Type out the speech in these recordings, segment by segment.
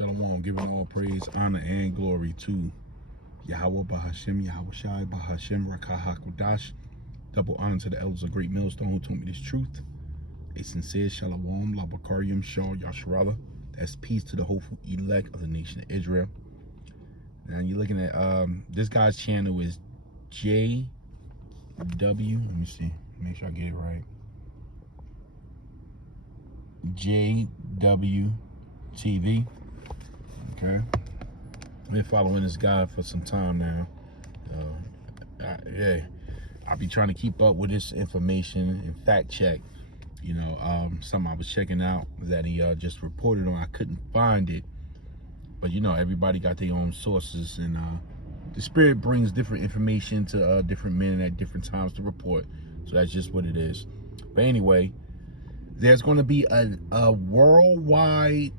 Shalom, giving all praise, honor, and glory to Yahweh Bahashem, Yahweh Shai Bahashem, Rakah HaKodash. Double honor to the elders of Great Millstone who told me this truth. A sincere Shalom, Labakaryim, Shah, Yasharallah. That's peace to the hopeful elect of the nation of Israel. Now you're looking at, this guy's channel is JW, let me see, make sure I get it right. JW TV. Okay, I've been following this guy for some time now. I'll be trying to keep up with this information and fact check. You know, something I was checking out that he just reported on. I couldn't find it, but you know, everybody got their own sources, and the Spirit brings different information to different men at different times to report. So that's just what it is. But anyway, there's going to be a worldwide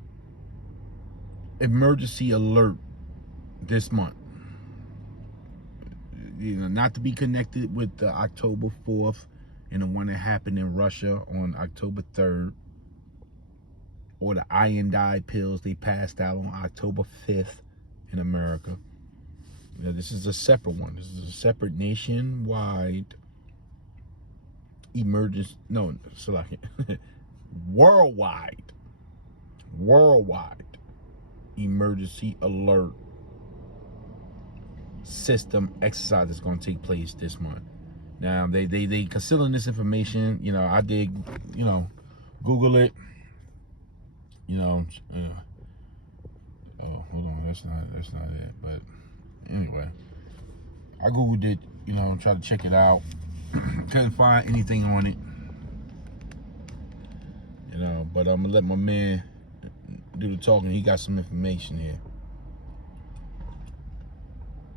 emergency alert this month. You know, not to be connected with the October 4th and the one that happened in Russia on October 3rd, or the iron dye pills they passed out on October 5th in America. You know, this is a separate one. This is a separate nationwide emergency, no, so like worldwide emergency alert system exercise that's going to take place this month. Now they concealing this information. You know, I did, you know, Google it. You know, oh, hold on, that's not it. But anyway, I Googled it. You know, tried to check it out. Couldn't find anything on it. You know, but I'm gonna let my man do the talking. He got some information here.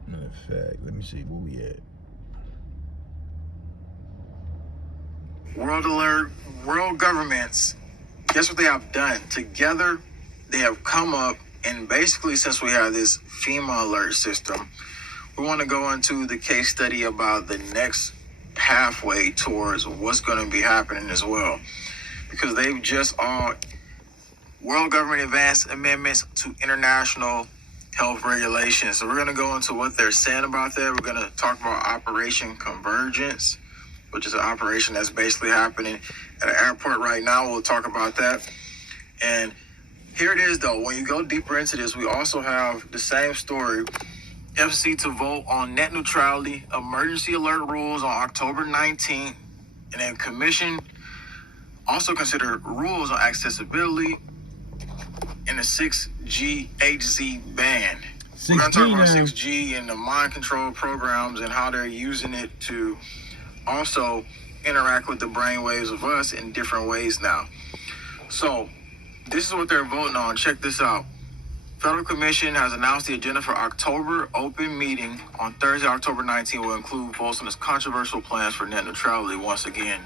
Matter of fact, let me see where we at. World alert, world governments, guess what they have done? Together, they have come up, and basically, since we have this FEMA alert system, we want to go into the case study about the next pathway towards what's going to be happening as well. Because they've just all world government advanced amendments to international health regulations. So we're going to go into what they're saying about that. We're going to talk about Operation Convergence, which is an operation that's basically happening at an airport right now. We'll talk about that. And here it is, though. When you go deeper into this, we also have the same story. FCC to vote on net neutrality, emergency alert rules on October 19th. And then commission also consider rules on accessibility in the 6G HZ band. We're going to talk about 6G and the mind control programs and how they're using it to also interact with the brainwaves of us in different ways now. So this is what they're voting on. Check this out. Federal Commission has announced the agenda for October open meeting on Thursday, October 19th, will include votes on its controversial plans for net neutrality once again.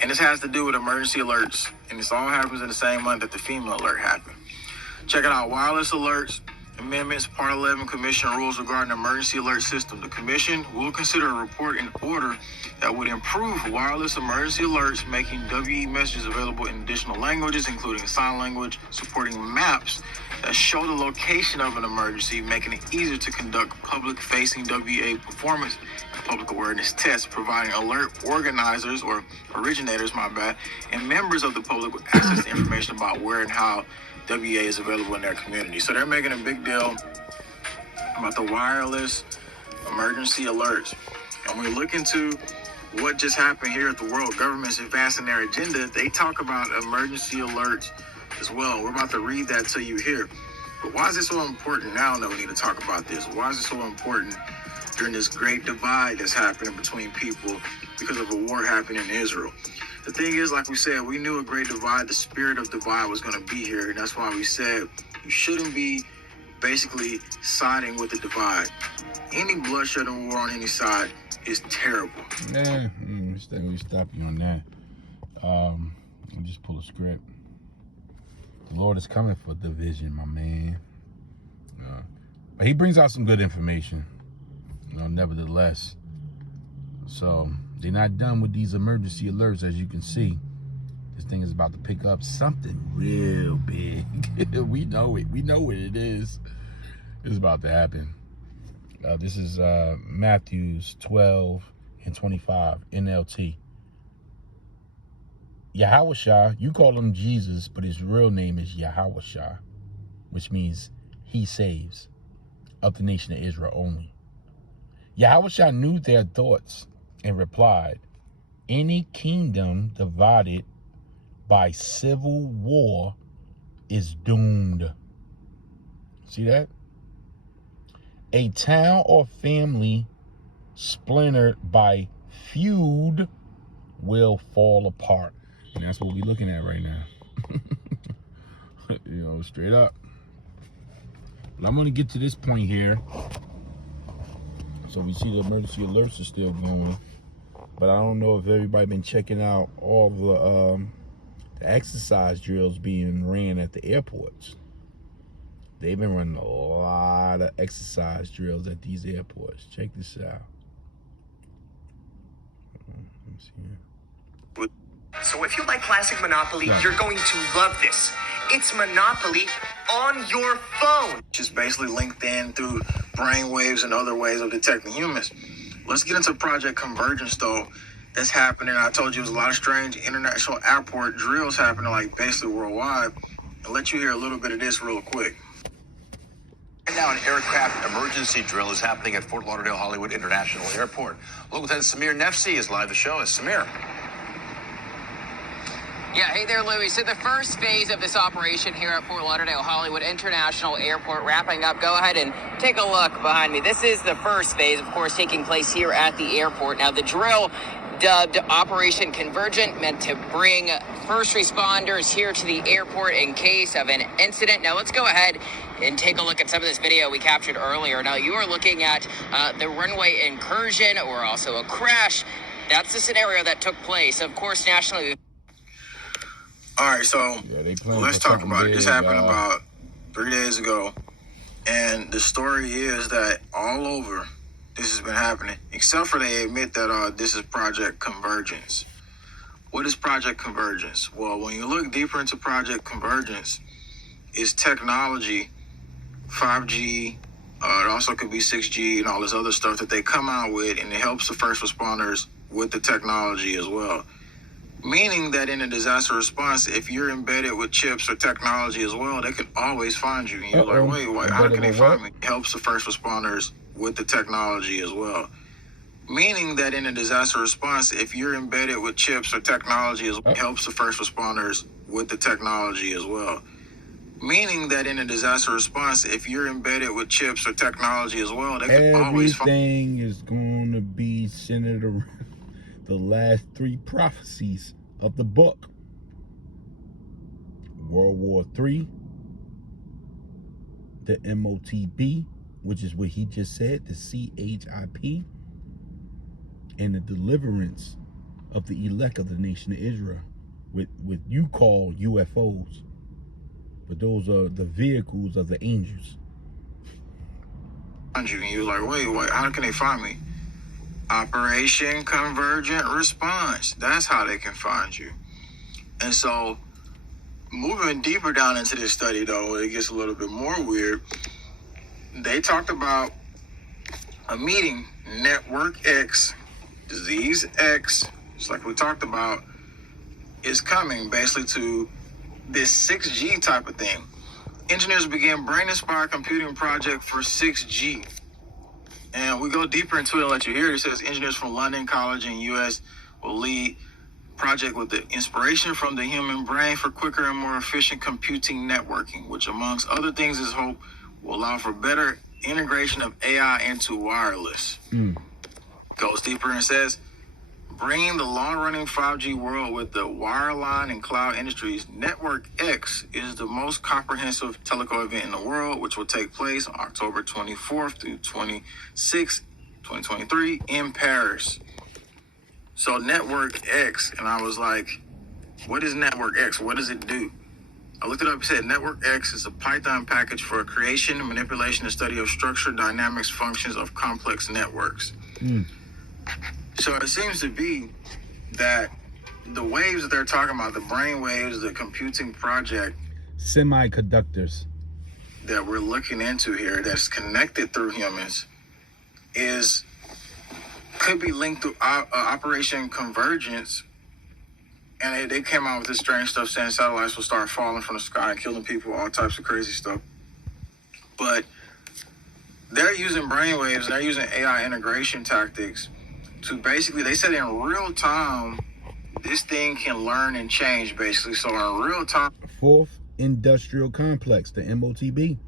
And this has to do with emergency alerts. And this all happens in the same month that the FEMA alert happened. Check it out. Wireless alerts, amendments, Part 11 Commission rules regarding emergency alert system. The Commission will consider a report in order that would improve wireless emergency alerts, making WE messages available in additional languages, including sign language, supporting maps that show the location of an emergency, making it easier to conduct public-facing WA performance and public awareness tests, providing alert organizers or originators, and members of the public with access to information about where and how WA is available in their community. So they're making a big deal about the wireless emergency alerts. And when we look into what just happened here at the world government's advancing their agenda, they talk about emergency alerts as well. We're about to read that to you here. But why is it so important now that we need to talk about this? Why is it so important during this great divide that's happening between people because of a war happening in Israel? The thing is, like we said, we knew a great divide, the spirit of divide was going to be here. And that's why we said you shouldn't be basically siding with the divide. Any bloodshed and war on any side is terrible. Yeah, let me stop you on that. I'll just pull a script. The Lord is coming for division, my man. But he brings out some good information, you know, nevertheless. So they're not done with these emergency alerts, as you can see. This thing is about to pick up something real big. We know it. We know what it is. It's about to happen. This is Matthews 12:25 NLT. Yahushua, you call him Jesus, but his real name is Yahushua, which means he saves, of the nation of Israel only. Yahushua knew their thoughts and replied, any kingdom divided by civil war is doomed. See that? A town or family splintered by feud will fall apart. And that's what we're looking at right now. You know, straight up. But I'm going to get to this point here. So we see the emergency alerts are still going. But I don't know if everybody been checking out all the exercise drills being ran at the airports. They've been running a lot of exercise drills at these airports. Check this out. Let me see here. So if you like classic Monopoly, you're going to love this. It's Monopoly on your phone. Just basically linked in through brainwaves and other ways of detecting humans. Let's get into Project Convergence, though. That's happening. I told you there's a lot of strange international airport drills happening, like basically worldwide. I'll let you hear a little bit of this real quick. Right now, an aircraft emergency drill is happening at Fort Lauderdale Hollywood International Airport. Local 10 Samir Nefsi is live to show us. Samir. Yeah, hey there, Louie. So the first phase of this operation here at Fort Lauderdale Hollywood International Airport wrapping up. Go ahead and take a look behind me. This is the first phase, of course, taking place here at the airport. Now, the drill, dubbed Operation Convergent, meant to bring first responders here to the airport in case of an incident. Now, let's go ahead and take a look at some of this video we captured earlier. Now, you are looking at the runway incursion or also a crash. That's the scenario that took place. Of course, nationally... All right, so let's talk about it. This happened about 3 days ago, and the story is that all over this has been happening, except for they admit that this is Project Convergence. What is Project Convergence? Well, when you look deeper into Project Convergence, it's technology, 5G, it also could be 6G and all this other stuff that they come out with, and it helps the first responders with the technology as well. Meaning that in a disaster response, if you're embedded with chips or technology as well, they can always find you. And you're like, wait, how can they find me? It helps the first responders with the technology as well. Meaning that in a disaster response, if you're embedded with chips or technology as well, it helps the first responders with the technology as well. Meaning that in a disaster response, if you're embedded with chips or technology as well, they can always find you. Everything is going to be centered around the last three prophecies of the book. World War III, the MOTB, which is what he just said, the CHIP, and the deliverance of the elect of the nation of Israel, with you call UFOs, but those are the vehicles of the angels. And you're like, wait, how can they find me? Operation Convergent Response. That's how they can find you. And so, moving deeper down into this study, though, it gets a little bit more weird. They talked about a meeting, Network X, Disease X, just like we talked about, is coming basically to this 6G type of thing. Engineers began brain-inspired computing project for 6G. And we go deeper into it and let you hear it. It says engineers from London College in U.S. will lead project with the inspiration from the human brain for quicker and more efficient computing networking, which amongst other things is hope will allow for better integration of AI into wireless. Goes deeper and says, bringing the long-running 5G world with the wireline and cloud industries, Network X is the most comprehensive telco event in the world, which will take place on October 24th through 26th, 2023 in Paris. So Network X, and I was like, what is Network X? What does it do? I looked it up. It said Network X is a Python package for creation, manipulation, and study of structure, dynamics, functions of complex networks. So it seems to be that the waves that they're talking about, the brain waves, the computing project Semiconductors. that we're looking into here that's connected through humans could be linked to Operation Convergence. And they came out with this strange stuff saying satellites will start falling from the sky and killing people, all types of crazy stuff. But they're using brainwaves and they're using AI integration tactics to basically, they said in real time, this thing can learn and change basically. So in real time. Fourth Industrial Complex, the MOTB.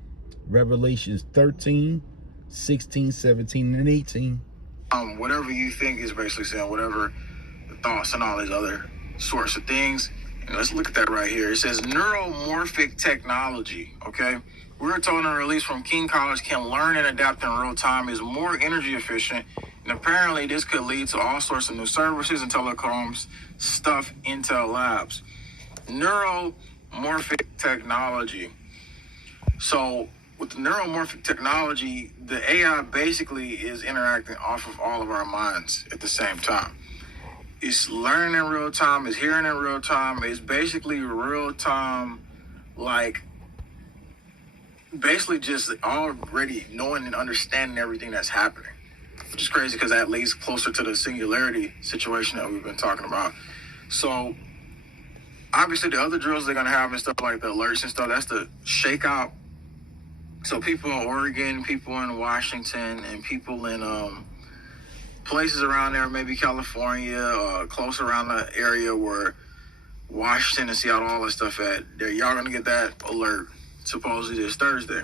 Revelations 13, 16, 17, and 18. Whatever you think is basically saying, whatever the thoughts and all these other sorts of things. And let's look at that right here. It says neuromorphic technology, okay? We're told in a release from King College can learn and adapt in real time, is more energy efficient, and apparently this could lead to all sorts of new services and telecoms stuff Intel Labs. Neuromorphic technology. So with the neuromorphic technology, the AI basically is interacting off of all of our minds at the same time. It's learning in real time, it's hearing in real time, it's basically real time, like basically just already knowing and understanding everything that's happening, which is crazy because that leads closer to the singularity situation that we've been talking about. So obviously the other drills they're going to have and stuff like the alerts and stuff, that's the shakeout. So people in Oregon, people in Washington, and people in places around there, maybe California, close around the area where Washington and Seattle, all that stuff at, y'all going to get that alert supposedly this Thursday.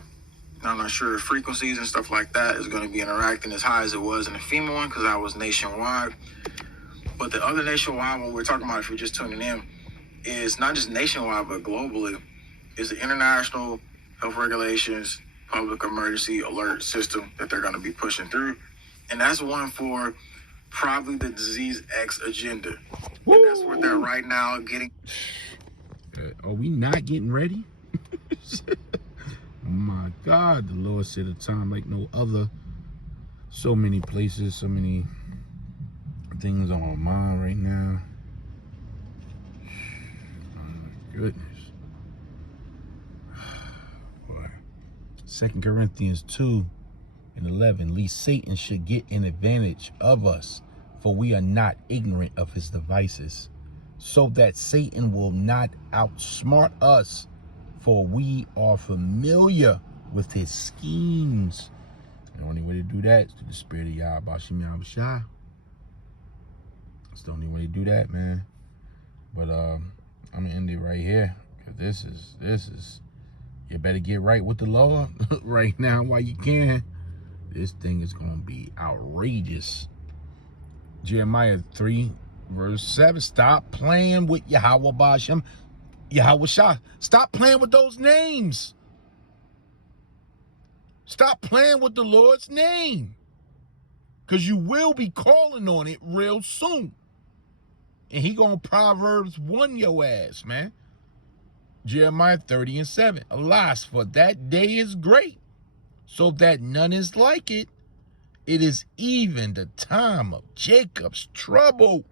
Now, I'm not sure if frequencies and stuff like that is going to be interacting as high as it was in the FEMA one, because that was nationwide. But the other nationwide one we're talking about, if you're just tuning in, is not just nationwide, but globally, is the International Health Regulations Public Emergency Alert System that they're going to be pushing through. And that's one for probably the Disease X agenda. And that's what they're right now getting. Are we not getting ready? Oh my God, the Lord said a time like no other. So many places, so many things on my mind right now. Oh my goodness. Boy. 2 Corinthians 2 and 11. Lest Satan should get an advantage of us, for we are not ignorant of his devices, so that Satan will not outsmart us, for we are familiar with his schemes. The only way to do that is through the spirit of Yahweh Bashim Yahushua. It's the only way to do that, man. But I'm gonna end it right here, because this is you better get right with the Lord right now while you can. This thing is gonna be outrageous. Jeremiah 3 verse 7. Stop playing with Yahweh Bashim Yahushua. Stop playing with those names. Stop playing with the Lord's name, because you will be calling on it real soon. And he gonna Proverbs 1 your ass, man. Jeremiah 30 and 7. Alas, for that day is great, so that none is like it. It is even the time of Jacob's trouble.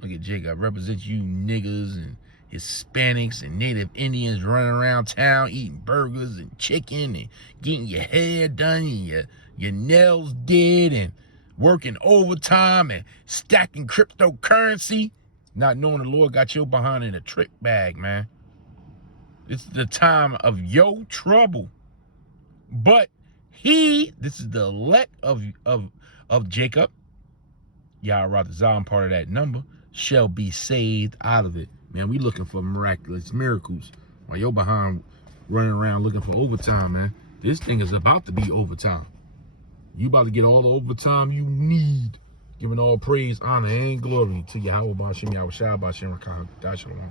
Look at Jacob, represents you niggas and Hispanics and Native Indians running around town eating burgers and chicken and getting your hair done and your nails did and working overtime and stacking cryptocurrency, not knowing the Lord got your behind in a trick bag, man. It's the time of your trouble. But this is the elect of Jacob, Yahweh Zah, part of that number, shall be saved out of it. Man, we looking for miraculous miracles while you're behind running around looking for overtime, man. This thing is about to be overtime. You about to get all the overtime you need. Giving all praise, honor, and glory to Yahweh Bashim Yahushua Bashim Rakah Dashalom.